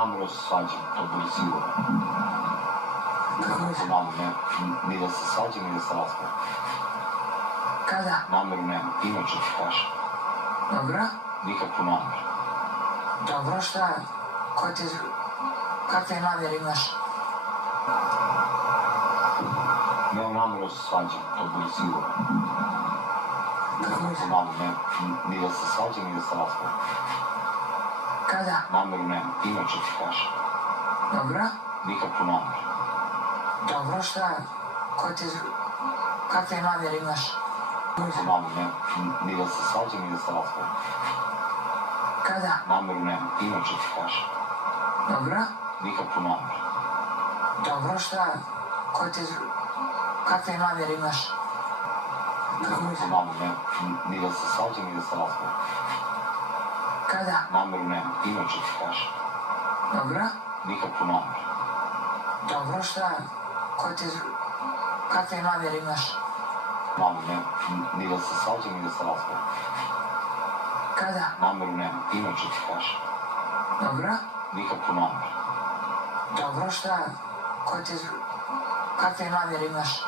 nameru da se svađam, to budi sigurno. Kako misliš? Nameru nemam, ni da se svađam, ni da se raspravim. Kada? Nameru nemam, inače ti kažem. Dobro? Nikakvu nameru. Dobro, šta? Kakve namjere imaš? Nemam nameru da se svađam, to budi sigurno. Kako misliš? Nameru nemam, ni da se svađam, ni da se raspravim. Kada? Nameru nemam, inače ti kažem. Dobro? Nikakvu nameru. Dobro, šta? Kakve namjere imaš? Nameru nemam, ni da se svađam, ni da se raspravim. Kada? Nameru nemam, inače ti kažem. Dobro? Nikakvu nameru. Dobro, šta? Kakve namjere imaš? Kako misliš? Nameru nemam, ni da se svađam, ni da se raspravim. Kada? Nameru nemam, inače ti kažem. Dobro? Nikakvu nameru. Dobro, šta? Kakve namjere imaš? Nameru nemam, ni da se svađam, ni da se raspravim. Kada? Nameru nemam, inače ti kažem. Dobro? Nikakvu nameru. Dobro, šta? Kakve namjere imaš?